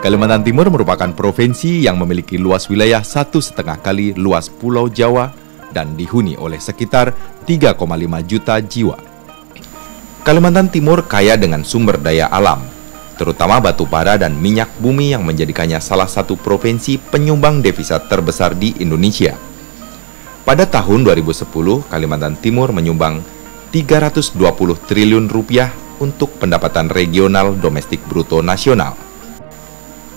Kalimantan Timur merupakan provinsi yang memiliki luas wilayah 1,5 kali luas Pulau Jawa dan dihuni oleh sekitar 3,5 juta jiwa. Kalimantan Timur kaya dengan sumber daya alam, terutama batu bara dan minyak bumi yang menjadikannya salah satu provinsi penyumbang devisa terbesar di Indonesia. Pada tahun 2010, Kalimantan Timur menyumbang 320 triliun rupiah untuk pendapatan regional domestik bruto nasional.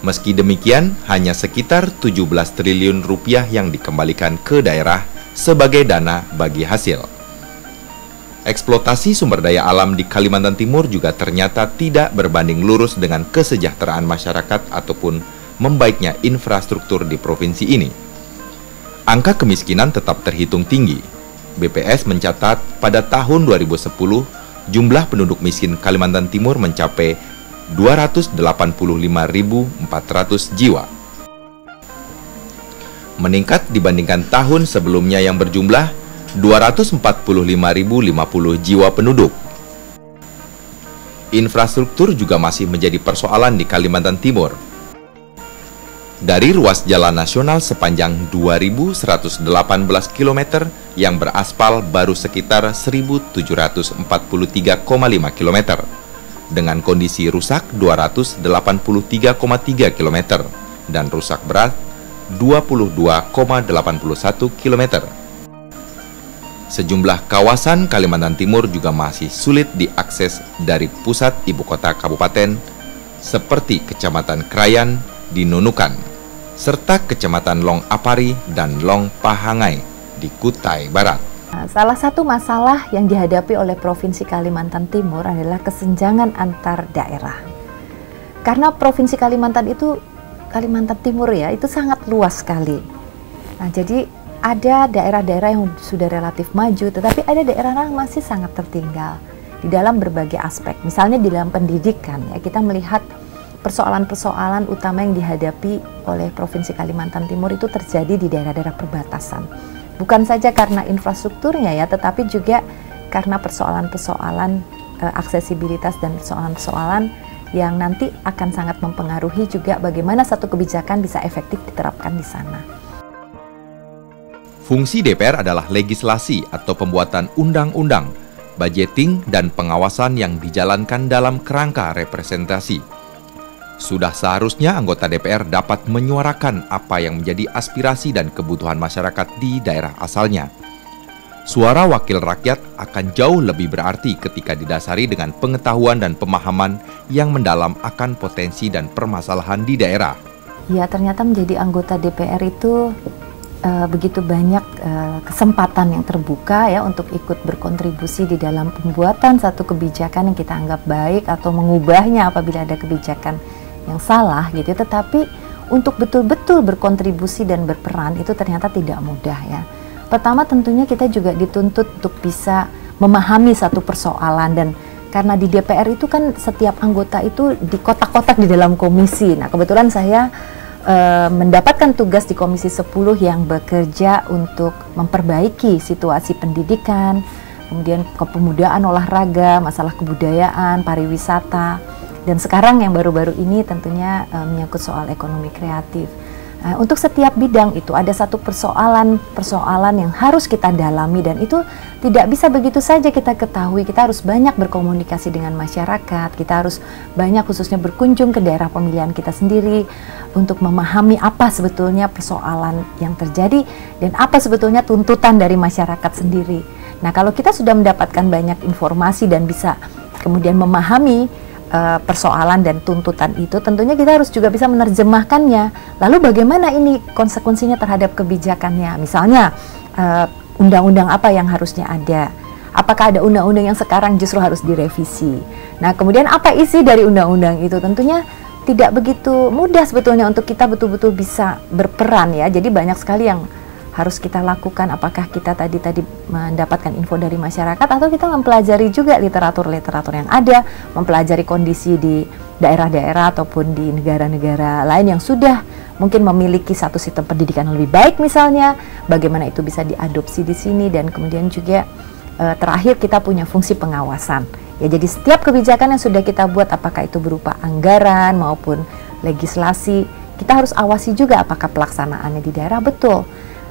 Meski demikian, hanya sekitar 17 triliun rupiah yang dikembalikan ke daerah sebagai dana bagi hasil. Eksploitasi sumber daya alam di Kalimantan Timur juga ternyata tidak berbanding lurus dengan kesejahteraan masyarakat ataupun membaiknya infrastruktur di provinsi ini. Angka kemiskinan tetap terhitung tinggi. BPS mencatat pada tahun 2010, jumlah penduduk miskin Kalimantan Timur mencapai 285.400 jiwa. Meningkat dibandingkan tahun sebelumnya yang berjumlah 245.050 jiwa penduduk. Infrastruktur juga masih menjadi persoalan di Kalimantan Timur. Dari ruas jalan nasional sepanjang 2.118 km yang beraspal baru sekitar 1.743,5 km, dengan kondisi rusak 283,3 km dan rusak berat 22,81 km. Sejumlah kawasan Kalimantan Timur juga masih sulit diakses dari pusat ibu kota kabupaten seperti Kecamatan Krayan di Nunukan, serta Kecamatan Long Apari dan Long Pahangai di Kutai Barat. Salah satu masalah yang dihadapi oleh Provinsi Kalimantan Timur adalah kesenjangan antar daerah. Karena Provinsi Kalimantan Timur ya, itu sangat luas sekali. Nah, jadi ada daerah-daerah yang sudah relatif maju, tetapi ada daerah yang masih sangat tertinggal di dalam berbagai aspek. Misalnya di dalam pendidikan, ya, kita melihat persoalan-persoalan utama yang dihadapi oleh Provinsi Kalimantan Timur itu terjadi di daerah-daerah perbatasan. Bukan saja karena infrastrukturnya ya, tetapi juga karena persoalan-persoalan aksesibilitas dan persoalan-persoalan yang nanti akan sangat mempengaruhi juga bagaimana satu kebijakan bisa efektif diterapkan di sana. Fungsi DPR adalah legislasi atau pembuatan undang-undang, budgeting, dan pengawasan yang dijalankan dalam kerangka representasi. Sudah seharusnya anggota DPR dapat menyuarakan apa yang menjadi aspirasi dan kebutuhan masyarakat di daerah asalnya. Suara wakil rakyat akan jauh lebih berarti ketika didasari dengan pengetahuan dan pemahaman yang mendalam akan potensi dan permasalahan di daerah. Ya, ternyata menjadi anggota DPR itu begitu banyak kesempatan yang terbuka ya untuk ikut berkontribusi di dalam pembuatan satu kebijakan yang kita anggap baik atau mengubahnya apabila ada kebijakan yang salah gitu, tetapi untuk betul-betul berkontribusi dan berperan itu ternyata tidak mudah ya. Pertama tentunya kita juga dituntut untuk bisa memahami satu persoalan, dan karena di DPR itu kan setiap anggota itu dikotak-kotak di dalam komisi. Nah, kebetulan saya mendapatkan tugas di Komisi 10 yang bekerja untuk memperbaiki situasi pendidikan, kemudian kepemudaan, olahraga, masalah kebudayaan, pariwisata. Dan sekarang yang baru-baru ini tentunya menyangkut soal ekonomi kreatif. Untuk setiap bidang itu ada satu persoalan yang harus kita dalami, dan itu tidak bisa begitu saja kita ketahui. Kita harus banyak berkomunikasi dengan masyarakat, kita harus banyak khususnya berkunjung ke daerah pemilihan kita sendiri untuk memahami apa sebetulnya persoalan yang terjadi dan apa sebetulnya tuntutan dari masyarakat sendiri. Nah, kalau kita sudah mendapatkan banyak informasi dan bisa kemudian memahami persoalan dan tuntutan itu, tentunya kita harus juga bisa menerjemahkannya. Lalu bagaimana ini konsekuensinya terhadap kebijakannya? Misalnya undang-undang apa yang harusnya ada? Apakah ada undang-undang yang sekarang justru harus direvisi? Nah, kemudian apa isi dari undang-undang itu? Tentunya tidak begitu mudah sebetulnya untuk kita betul-betul bisa berperan ya. Jadi banyak sekali yang harus kita lakukan, apakah kita tadi mendapatkan info dari masyarakat atau kita mempelajari juga literatur-literatur yang ada, mempelajari kondisi di daerah-daerah ataupun di negara-negara lain yang sudah mungkin memiliki satu sistem pendidikan yang lebih baik misalnya, bagaimana itu bisa diadopsi di sini. Dan kemudian juga terakhir kita punya fungsi pengawasan. Ya, jadi setiap kebijakan yang sudah kita buat, apakah itu berupa anggaran maupun legislasi, kita harus awasi juga apakah pelaksanaannya di daerah betul.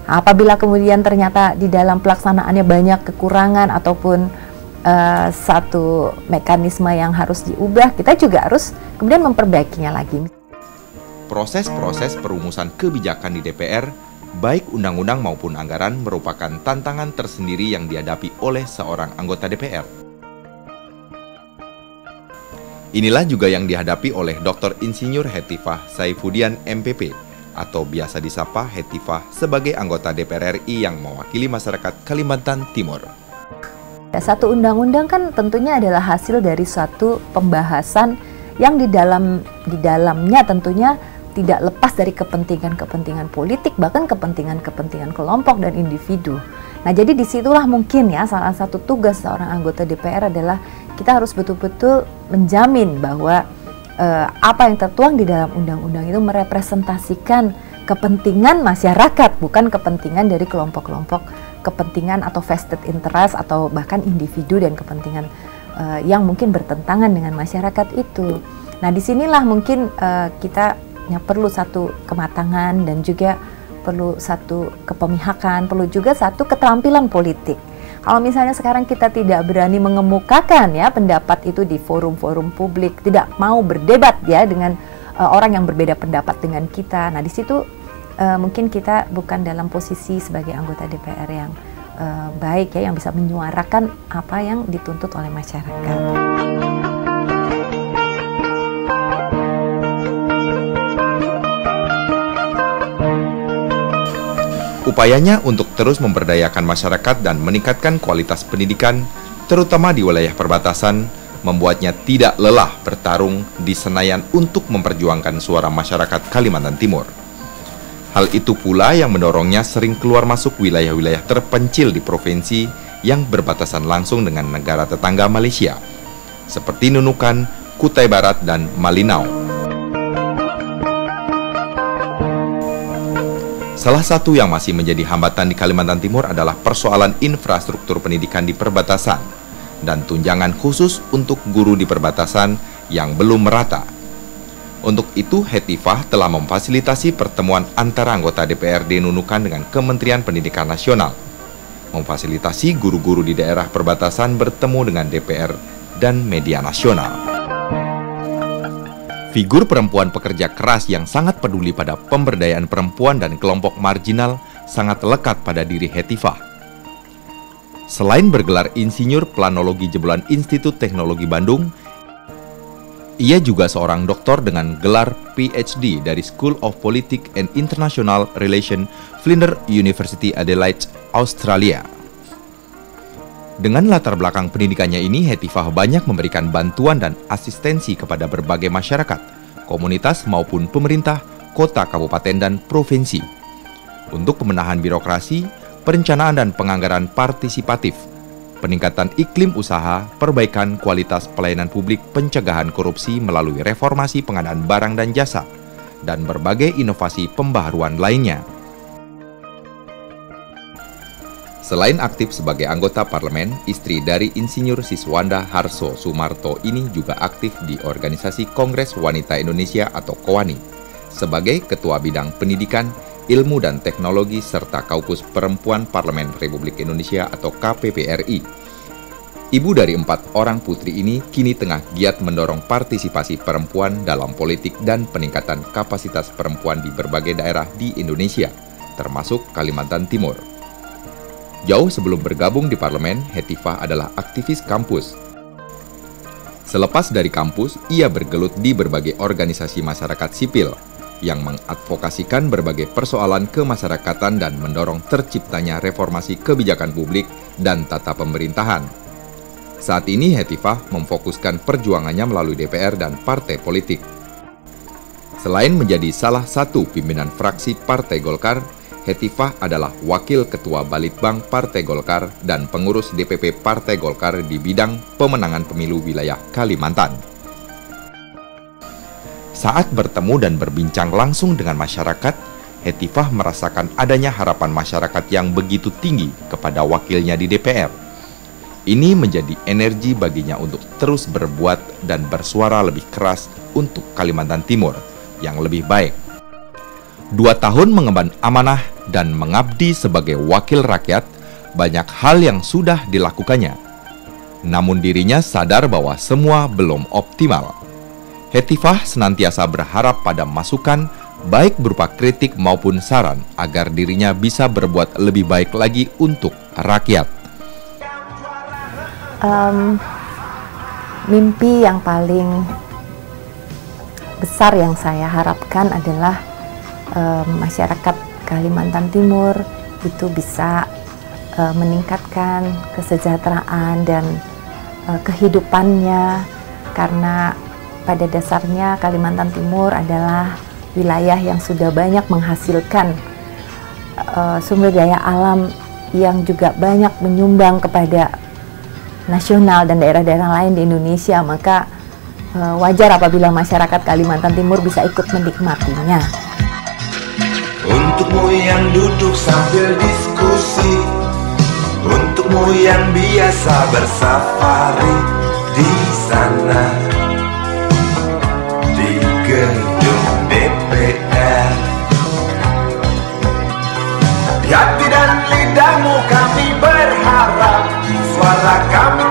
Apabila kemudian ternyata di dalam pelaksanaannya banyak kekurangan ataupun satu mekanisme yang harus diubah, kita juga harus kemudian memperbaikinya lagi. Proses-proses perumusan kebijakan di DPR, baik undang-undang maupun anggaran, merupakan tantangan tersendiri yang dihadapi oleh seorang anggota DPR. Inilah juga yang dihadapi oleh Dr. Insinyur Hetifah Saifudian MPP atau biasa disapa Hetifah sebagai anggota DPR RI yang mewakili masyarakat Kalimantan Timur. Satu undang-undang kan tentunya adalah hasil dari suatu pembahasan yang di dalamnya tentunya tidak lepas dari kepentingan-kepentingan politik, bahkan kepentingan-kepentingan kelompok dan individu. Nah, jadi disitulah mungkin ya salah satu tugas seorang anggota DPR adalah kita harus betul-betul menjamin bahwa apa yang tertuang di dalam undang-undang itu merepresentasikan kepentingan masyarakat, bukan kepentingan dari kelompok-kelompok kepentingan atau vested interest atau bahkan individu dan kepentingan yang mungkin bertentangan dengan masyarakat itu. Nah, disinilah mungkin kita perlu satu kematangan dan juga perlu satu kepemihakan, perlu juga satu keterampilan politik. Kalau misalnya sekarang kita tidak berani mengemukakan ya pendapat itu di forum-forum publik, tidak mau berdebat ya dengan orang yang berbeda pendapat dengan kita. Nah, di situ mungkin kita bukan dalam posisi sebagai anggota DPR yang baik ya, yang bisa menyuarakan apa yang dituntut oleh masyarakat. Upayanya untuk terus memberdayakan masyarakat dan meningkatkan kualitas pendidikan, terutama di wilayah perbatasan, membuatnya tidak lelah bertarung di Senayan untuk memperjuangkan suara masyarakat Kalimantan Timur. Hal itu pula yang mendorongnya sering keluar masuk wilayah-wilayah terpencil di provinsi yang berbatasan langsung dengan negara tetangga Malaysia, seperti Nunukan, Kutai Barat, dan Malinau. Salah satu yang masih menjadi hambatan di Kalimantan Timur adalah persoalan infrastruktur pendidikan di perbatasan dan tunjangan khusus untuk guru di perbatasan yang belum merata. Untuk itu, Hetifah telah memfasilitasi pertemuan antara anggota DPRD Nunukan dengan Kementerian Pendidikan Nasional, memfasilitasi guru-guru di daerah perbatasan bertemu dengan DPR dan media nasional. Figur perempuan pekerja keras yang sangat peduli pada pemberdayaan perempuan dan kelompok marginal sangat lekat pada diri Hetifah. Selain bergelar Insinyur Planologi jebolan Institut Teknologi Bandung, ia juga seorang doktor dengan gelar PhD dari School of Politics and International Relations, Flinders University, Adelaide, Australia. Dengan latar belakang pendidikannya ini, Hetifah banyak memberikan bantuan dan asistensi kepada berbagai masyarakat, komunitas maupun pemerintah, kota, kabupaten, dan provinsi untuk pemenahan birokrasi, perencanaan dan penganggaran partisipatif, peningkatan iklim usaha, perbaikan kualitas pelayanan publik, pencegahan korupsi melalui reformasi pengadaan barang dan jasa, dan berbagai inovasi pembaharuan lainnya. Selain aktif sebagai anggota parlemen, istri dari Insinyur Siswanda Harso Sumarto ini juga aktif di Organisasi Kongres Wanita Indonesia atau KOWANI sebagai Ketua Bidang Pendidikan, Ilmu dan Teknologi serta Kaukus Perempuan Parlemen Republik Indonesia atau KPPRI. Ibu dari 4 orang putri ini kini tengah giat mendorong partisipasi perempuan dalam politik dan peningkatan kapasitas perempuan di berbagai daerah di Indonesia, termasuk Kalimantan Timur. Jauh sebelum bergabung di parlemen, Hetifah adalah aktivis kampus. Selepas dari kampus, ia bergelut di berbagai organisasi masyarakat sipil yang mengadvokasikan berbagai persoalan kemasyarakatan dan mendorong terciptanya reformasi kebijakan publik dan tata pemerintahan. Saat ini Hetifah memfokuskan perjuangannya melalui DPR dan partai politik. Selain menjadi salah satu pimpinan fraksi Partai Golkar, Hetifah adalah Wakil Ketua Balitbang Partai Golkar dan pengurus DPP Partai Golkar di bidang pemenangan pemilu wilayah Kalimantan. Saat bertemu dan berbincang langsung dengan masyarakat, Hetifah merasakan adanya harapan masyarakat yang begitu tinggi kepada wakilnya di DPR. Ini menjadi energi baginya untuk terus berbuat dan bersuara lebih keras untuk Kalimantan Timur, yang lebih baik. 2 tahun mengemban amanah dan mengabdi sebagai wakil rakyat, banyak hal yang sudah dilakukannya. Namun dirinya sadar bahwa semua belum optimal. Hetifah senantiasa berharap pada masukan, baik berupa kritik maupun saran, agar dirinya bisa berbuat lebih baik lagi untuk rakyat. Mimpi yang paling besar yang saya harapkan adalah masyarakat Kalimantan Timur itu bisa meningkatkan kesejahteraan dan kehidupannya, karena pada dasarnya Kalimantan Timur adalah wilayah yang sudah banyak menghasilkan sumber daya alam yang juga banyak menyumbang kepada nasional dan daerah-daerah lain di Indonesia. Maka wajar apabila masyarakat Kalimantan Timur bisa ikut menikmatinya. Untukmu yang duduk sambil diskusi, untukmu yang biasa bersafari di sana, di gedung DPR. Di hati dan lidahmu kami berharap, suara kami